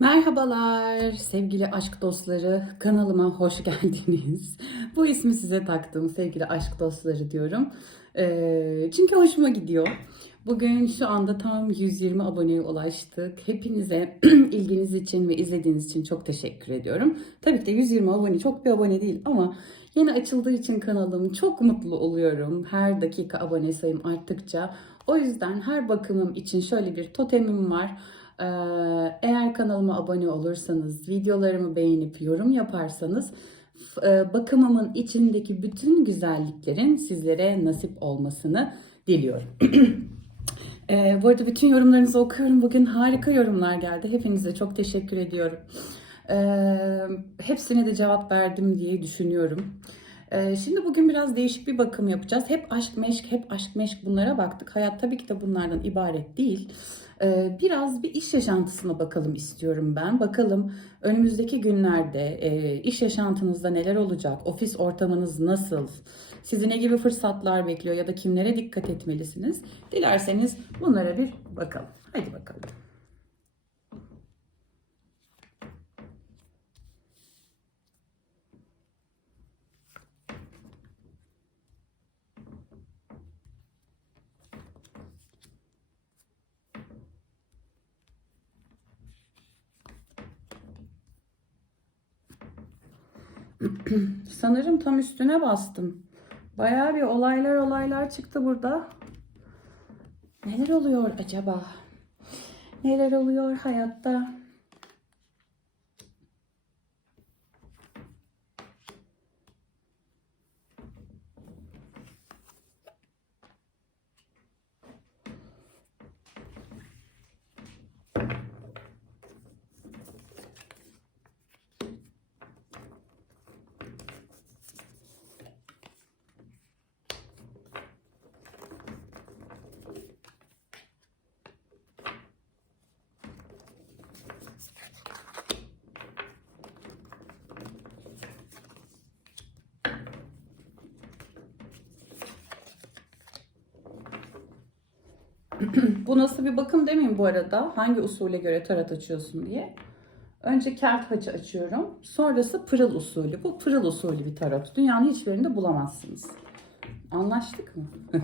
Merhabalar sevgili aşk dostları kanalıma hoş geldiniz. Bu ismi size taktım sevgili aşk dostları diyorum. Ee, çünkü hoşuma gidiyor. Bugün şu anda tam 120 aboneye ulaştık. Hepinize ilginiz için ve izlediğiniz için çok teşekkür ediyorum. Tabii ki de 120 abone çok bir abone değil ama yeni açıldığı için kanalım çok mutlu oluyorum. Her dakika abone sayım arttıkça. O yüzden her bakımım için şöyle bir totemim var. Ee, Eğer kanalıma abone olursanız, videolarımı beğenip yorum yaparsanız e, bakımımın içindeki bütün güzelliklerin sizlere nasip olmasını diliyorum. Ee, bu arada bütün yorumlarınızı okuyorum. Bugün harika yorumlar geldi. Hepinize çok teşekkür ediyorum. Ee, hepsine de cevap verdim diye düşünüyorum. Ee, şimdi bugün biraz değişik bir bakım yapacağız. Hep aşk meşk, hep aşk meşk bunlara baktık. Hayat tabii ki de bunlardan ibaret değil. Ee, biraz bir iş yaşantısına bakalım istiyorum ben. Bakalım önümüzdeki günlerde e, iş yaşantınızda neler olacak? Ofis ortamınız nasıl? Sizi ne gibi fırsatlar bekliyor ya da kimlere dikkat etmelisiniz? Dilerseniz bunlara bir bakalım. Hadi bakalım. Sanırım tam üstüne bastım. Bayağı bir olaylar olaylar çıktı burada. Neler oluyor acaba? Neler oluyor hayatta? Bu nasıl bir bakım demeyeyim bu arada. Hangi usule göre tarot açıyorsun diye. Önce kert haçı açıyorum. Sonrası pırıl usulü. Bu pırıl usulü bir tarot. Dünyanın hiçbirinde bulamazsınız. Anlaştık mı?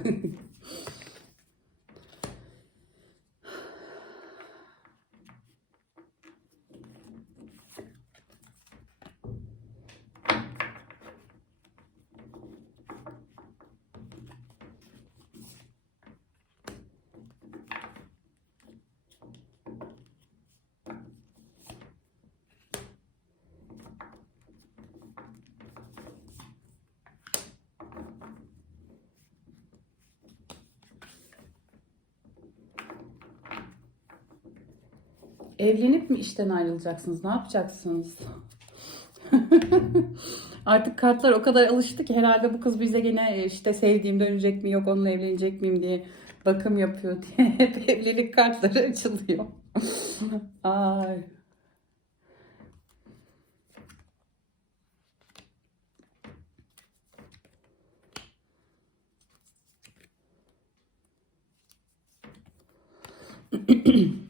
Evlenip mi işten ayrılacaksınız? Ne yapacaksınız? Artık kartlar o kadar alıştı ki herhalde bu kız bize gene işte sevdiğim dönecek mi yok onunla evlenecek miyim diye bakım yapıyor diye hep evlilik kartları açılıyor. Ay.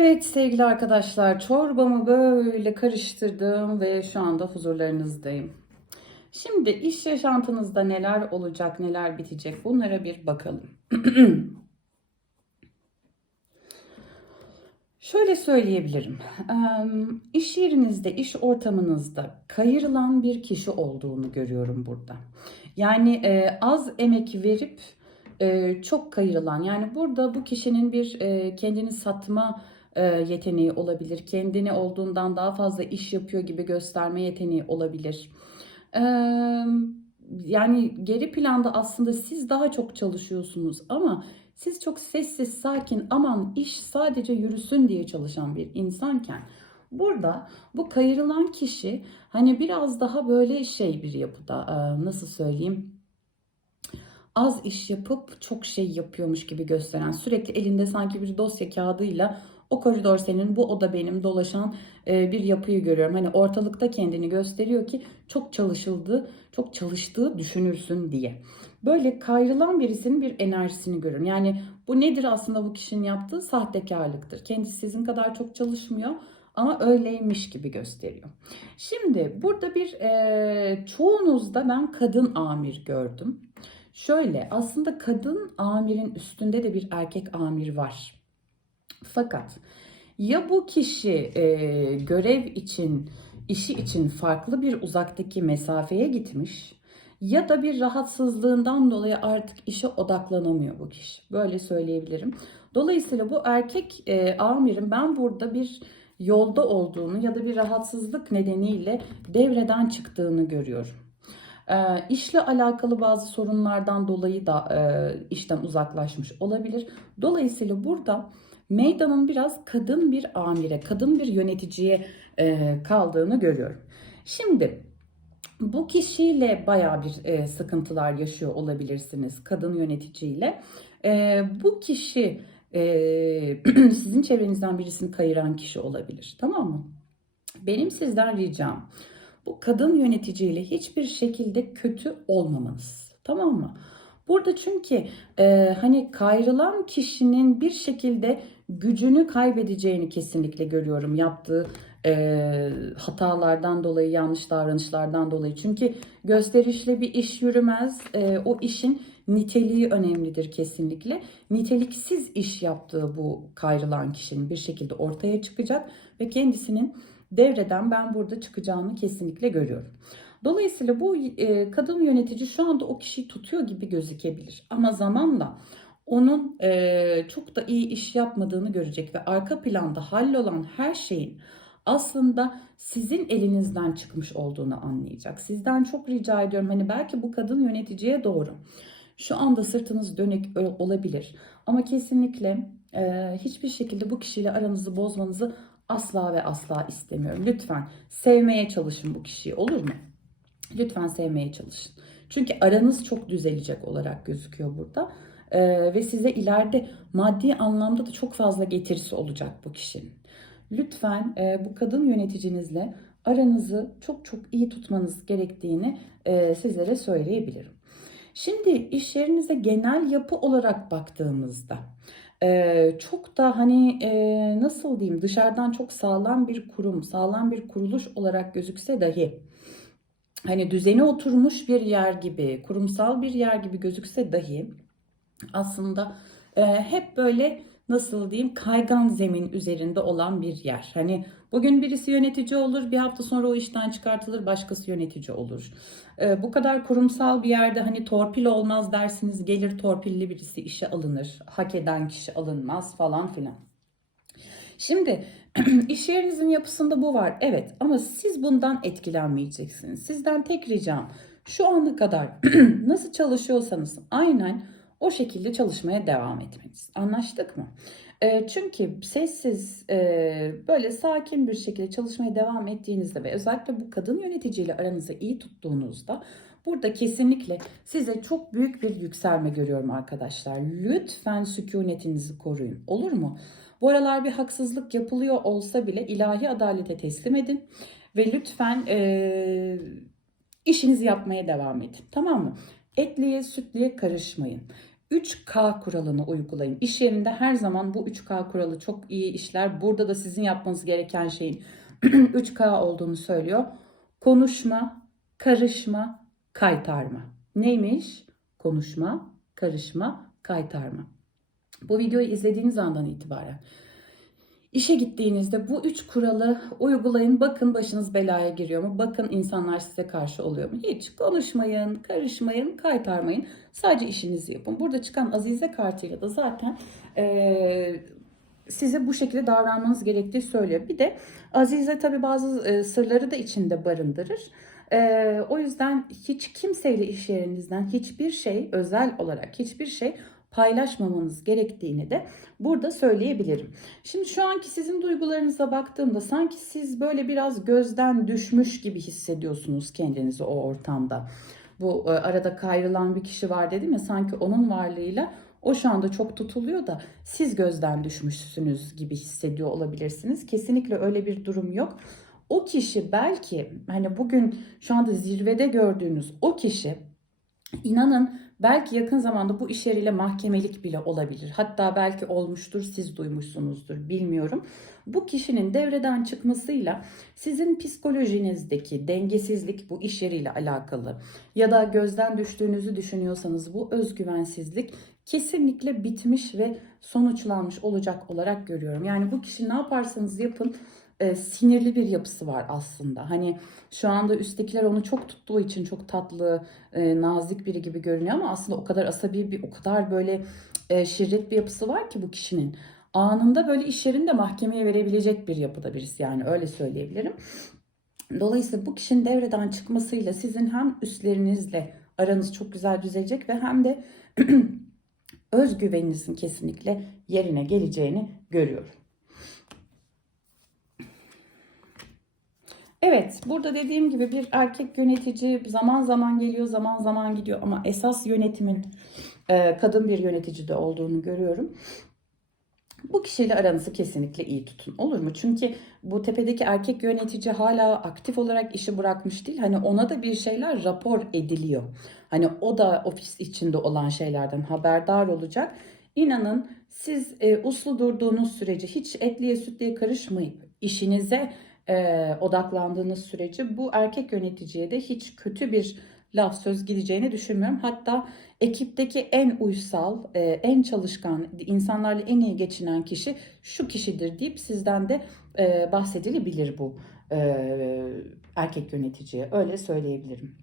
Evet sevgili arkadaşlar çorbamı böyle karıştırdım ve şu anda huzurlarınızdayım. Şimdi iş yaşantınızda neler olacak, neler bitecek bunlara bir bakalım. Şöyle söyleyebilirim. İş yerinizde, iş ortamınızda kayırılan bir kişi olduğunu görüyorum burada. Yani e, az emek verip e, çok kayırılan. Yani burada bu kişinin bir e, kendini satma yeteneği olabilir. Kendini olduğundan daha fazla iş yapıyor gibi gösterme yeteneği olabilir. Eee, yani geri planda aslında siz daha çok çalışıyorsunuz ama siz çok sessiz, sakin, aman iş sadece yürüsün diye çalışan bir insanken burada bu kayırılan kişi hani biraz daha böyle şey bir yapıda eee, nasıl söyleyeyim? az iş yapıp çok şey yapıyormuş gibi gösteren, sürekli elinde sanki bir dosya kağıdıyla o koridor senin, bu oda benim dolaşan e, bir yapıyı görüyorum. Hani ortalıkta kendini gösteriyor ki çok çalışıldığı, çok çalıştığı düşünürsün diye. Böyle kayrılan birisinin bir enerjisini görüyorum. Yani Bu nedir aslında bu kişinin yaptığı? Sahtekarlıktır. Kendisi sizin kadar çok çalışmıyor ama öyleymiş gibi gösteriyor. Şimdi burada bir e, çoğunuzda ben kadın amir gördüm. Şöyle aslında kadın amirin üstünde de bir erkek amir var. Fakat ya bu kişi e, görev için, işi için farklı bir uzaktaki mesafeye gitmiş ya da bir rahatsızlığından dolayı artık işe odaklanamıyor bu kişi. Böyle söyleyebilirim. Dolayısıyla bu erkek e, amirin ben burada bir yolda olduğunu ya da bir rahatsızlık nedeniyle devreden çıktığını görüyorum. E, işle alakalı bazı sorunlardan dolayı da e, işten uzaklaşmış olabilir. Dolayısıyla burada meydanın biraz kadın bir amire, kadın bir yöneticiye e, kaldığını görüyorum. Şimdi bu kişiyle baya bir e, sıkıntılar yaşıyor olabilirsiniz kadın yöneticiyle. E, bu kişi e, sizin çevrenizden birisini kayıran kişi olabilir. Tamam mı? Benim sizden ricam bu kadın yöneticiyle hiçbir şekilde kötü olmamanız. Tamam mı? Burada çünkü e, hani kayrılan kişinin bir şekilde gücünü kaybedeceğini kesinlikle görüyorum yaptığı e, hatalardan dolayı, yanlış davranışlardan dolayı. Çünkü gösterişle bir iş yürümez. E, o işin niteliği önemlidir kesinlikle. Niteliksiz iş yaptığı bu kayrılan kişinin bir şekilde ortaya çıkacak ve kendisinin devreden ben burada çıkacağını kesinlikle görüyorum. Dolayısıyla bu e, kadın yönetici şu anda o kişiyi tutuyor gibi gözükebilir. Ama zamanla onun e, çok da iyi iş yapmadığını görecek ve arka planda hallolan her şeyin aslında sizin elinizden çıkmış olduğunu anlayacak. Sizden çok rica ediyorum hani belki bu kadın yöneticiye doğru. Şu anda sırtınız dönük olabilir ama kesinlikle e, hiçbir şekilde bu kişiyle aranızı bozmanızı asla ve asla istemiyorum. Lütfen sevmeye çalışın bu kişiyi olur mu? Lütfen sevmeye çalışın. Çünkü aranız çok düzelecek olarak gözüküyor burada. Ee, ve size ileride maddi anlamda da çok fazla getirisi olacak bu kişinin. Lütfen e, bu kadın yöneticinizle aranızı çok çok iyi tutmanız gerektiğini e, sizlere söyleyebilirim. Şimdi iş yerinize genel yapı olarak baktığımızda e, çok da hani e, nasıl diyeyim dışarıdan çok sağlam bir kurum, sağlam bir kuruluş olarak gözükse dahi hani düzeni oturmuş bir yer gibi, kurumsal bir yer gibi gözükse dahi aslında e, hep böyle nasıl diyeyim kaygan zemin üzerinde olan bir yer. Hani bugün birisi yönetici olur, bir hafta sonra o işten çıkartılır, başkası yönetici olur. E, bu kadar kurumsal bir yerde hani torpil olmaz dersiniz, gelir torpilli birisi işe alınır, hak eden kişi alınmaz falan filan. Şimdi iş yerinizin yapısında bu var. Evet ama siz bundan etkilenmeyeceksiniz. Sizden tek ricam şu ana kadar nasıl çalışıyorsanız aynen o şekilde çalışmaya devam etmeniz. Anlaştık mı? E, çünkü sessiz, e, böyle sakin bir şekilde çalışmaya devam ettiğinizde ve özellikle bu kadın yöneticiyle aranızı iyi tuttuğunuzda burada kesinlikle size çok büyük bir yükselme görüyorum arkadaşlar. Lütfen sükunetinizi koruyun. Olur mu? Bu aralar bir haksızlık yapılıyor olsa bile ilahi adalete teslim edin ve lütfen e, işinizi yapmaya devam edin. Tamam mı? Etliye sütliye karışmayın. 3K kuralını uygulayın. İş yerinde her zaman bu 3K kuralı çok iyi işler. Burada da sizin yapmanız gereken şeyin 3K olduğunu söylüyor. Konuşma, karışma, kaytarma. Neymiş? Konuşma, karışma, kaytarma. Bu videoyu izlediğiniz andan itibaren İşe gittiğinizde bu üç kuralı uygulayın. Bakın başınız belaya giriyor mu? Bakın insanlar size karşı oluyor mu? Hiç konuşmayın, karışmayın, kaytarmayın. Sadece işinizi yapın. Burada çıkan Azize kartıyla da zaten e, size bu şekilde davranmanız gerektiği söylüyor. Bir de Azize tabi bazı e, sırları da içinde barındırır. E, o yüzden hiç kimseyle iş yerinizden hiçbir şey özel olarak hiçbir şey paylaşmamanız gerektiğini de burada söyleyebilirim. Şimdi şu anki sizin duygularınıza baktığımda sanki siz böyle biraz gözden düşmüş gibi hissediyorsunuz kendinizi o ortamda. Bu e, arada kayrılan bir kişi var dedim ya sanki onun varlığıyla o şu anda çok tutuluyor da siz gözden düşmüşsünüz gibi hissediyor olabilirsiniz. Kesinlikle öyle bir durum yok. O kişi belki hani bugün şu anda zirvede gördüğünüz o kişi inanın Belki yakın zamanda bu iş yeriyle mahkemelik bile olabilir. Hatta belki olmuştur, siz duymuşsunuzdur, bilmiyorum. Bu kişinin devreden çıkmasıyla sizin psikolojinizdeki dengesizlik bu iş yeriyle alakalı ya da gözden düştüğünüzü düşünüyorsanız bu özgüvensizlik kesinlikle bitmiş ve sonuçlanmış olacak olarak görüyorum. Yani bu kişi ne yaparsanız yapın e, sinirli bir yapısı var aslında. Hani şu anda üsttekiler onu çok tuttuğu için çok tatlı, e, nazik biri gibi görünüyor ama aslında o kadar asabi bir, o kadar böyle e, şirret bir yapısı var ki bu kişinin. Anında böyle iş yerinde mahkemeye verebilecek bir yapıda birisi yani öyle söyleyebilirim. Dolayısıyla bu kişinin devreden çıkmasıyla sizin hem üstlerinizle aranız çok güzel düzelecek ve hem de özgüveninizin kesinlikle yerine geleceğini görüyorum. Evet, burada dediğim gibi bir erkek yönetici zaman zaman geliyor, zaman zaman gidiyor ama esas yönetimin e, kadın bir yönetici de olduğunu görüyorum. Bu kişiyle aranızı kesinlikle iyi tutun. Olur mu? Çünkü bu tepedeki erkek yönetici hala aktif olarak işi bırakmış değil. Hani ona da bir şeyler rapor ediliyor. Hani o da ofis içinde olan şeylerden haberdar olacak. İnanın siz e, uslu durduğunuz sürece hiç etliye sütliye karışmayıp işinize e, odaklandığınız sürece bu erkek yöneticiye de hiç kötü bir laf söz gideceğini düşünmüyorum. Hatta ekipteki en uysal, e, en çalışkan, insanlarla en iyi geçinen kişi şu kişidir deyip sizden de e, bahsedilebilir bu e, erkek yöneticiye. Öyle söyleyebilirim.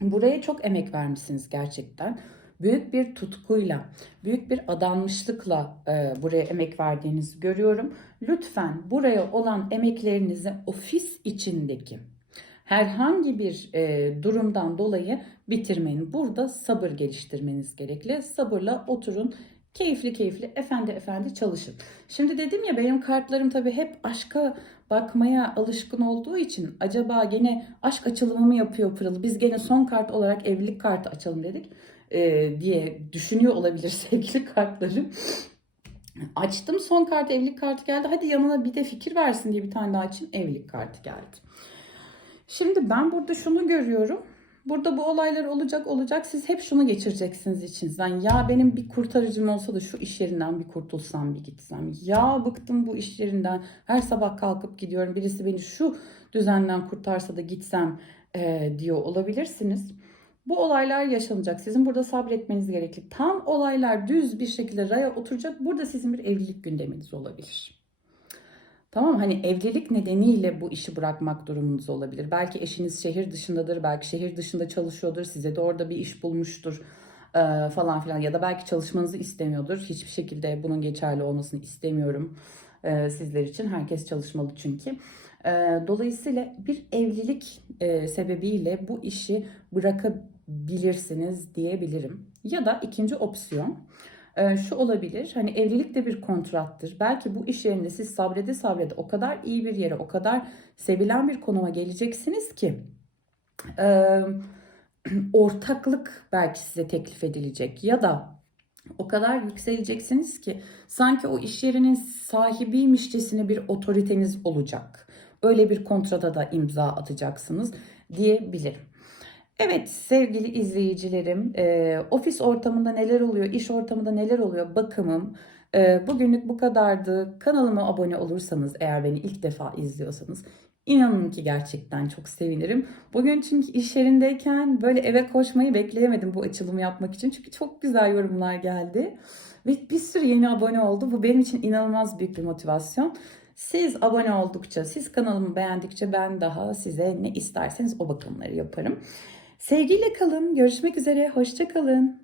Buraya çok emek vermişsiniz gerçekten. Büyük bir tutkuyla, büyük bir adanmışlıkla e, buraya emek verdiğinizi görüyorum. Lütfen buraya olan emeklerinizi ofis içindeki herhangi bir e, durumdan dolayı bitirmeyin. Burada sabır geliştirmeniz gerekli. Sabırla oturun. Keyifli keyifli efendi efendi çalışın. Şimdi dedim ya benim kartlarım tabii hep aşka bakmaya alışkın olduğu için acaba gene aşk açılımı mı yapıyor Pırıl? Biz gene son kart olarak evlilik kartı açalım dedik e, diye düşünüyor olabilir sevgili kartlarım. Açtım son kart evlilik kartı geldi. Hadi yanına bir de fikir versin diye bir tane daha açayım. Evlilik kartı geldi. Şimdi ben burada şunu görüyorum. Burada bu olaylar olacak olacak. Siz hep şunu geçireceksiniz içinizden. Ya benim bir kurtarıcım olsa da şu iş yerinden bir kurtulsam bir gitsem. Ya bıktım bu iş yerinden. Her sabah kalkıp gidiyorum. Birisi beni şu düzenden kurtarsa da gitsem e, diyor olabilirsiniz. Bu olaylar yaşanacak. Sizin burada sabretmeniz gerekli. Tam olaylar düz bir şekilde raya oturacak. Burada sizin bir evlilik gündeminiz olabilir. Tamam hani evlilik nedeniyle bu işi bırakmak durumunuz olabilir. Belki eşiniz şehir dışındadır, belki şehir dışında çalışıyordur, size de orada bir iş bulmuştur e, falan filan ya da belki çalışmanızı istemiyordur. Hiçbir şekilde bunun geçerli olmasını istemiyorum e, sizler için. Herkes çalışmalı çünkü. E, dolayısıyla bir evlilik e, sebebiyle bu işi bırakabilirsiniz diyebilirim. Ya da ikinci opsiyon e, şu olabilir. Hani evlilik de bir kontrattır. Belki bu iş yerinde siz sabrede sabrede o kadar iyi bir yere, o kadar sevilen bir konuma geleceksiniz ki e, ortaklık belki size teklif edilecek ya da o kadar yükseleceksiniz ki sanki o iş yerinin sahibiymişçesine bir otoriteniz olacak. Öyle bir kontrata da imza atacaksınız diyebilirim. Evet sevgili izleyicilerim, e, ofis ortamında neler oluyor, iş ortamında neler oluyor bakımım. E, bugünlük bu kadardı. Kanalıma abone olursanız eğer beni ilk defa izliyorsanız inanın ki gerçekten çok sevinirim. Bugün çünkü iş yerindeyken böyle eve koşmayı bekleyemedim bu açılımı yapmak için. Çünkü çok güzel yorumlar geldi. Ve bir sürü yeni abone oldu. Bu benim için inanılmaz büyük bir motivasyon. Siz abone oldukça, siz kanalımı beğendikçe ben daha size ne isterseniz o bakımları yaparım. Sevgiyle kalın. Görüşmek üzere. Hoşça kalın.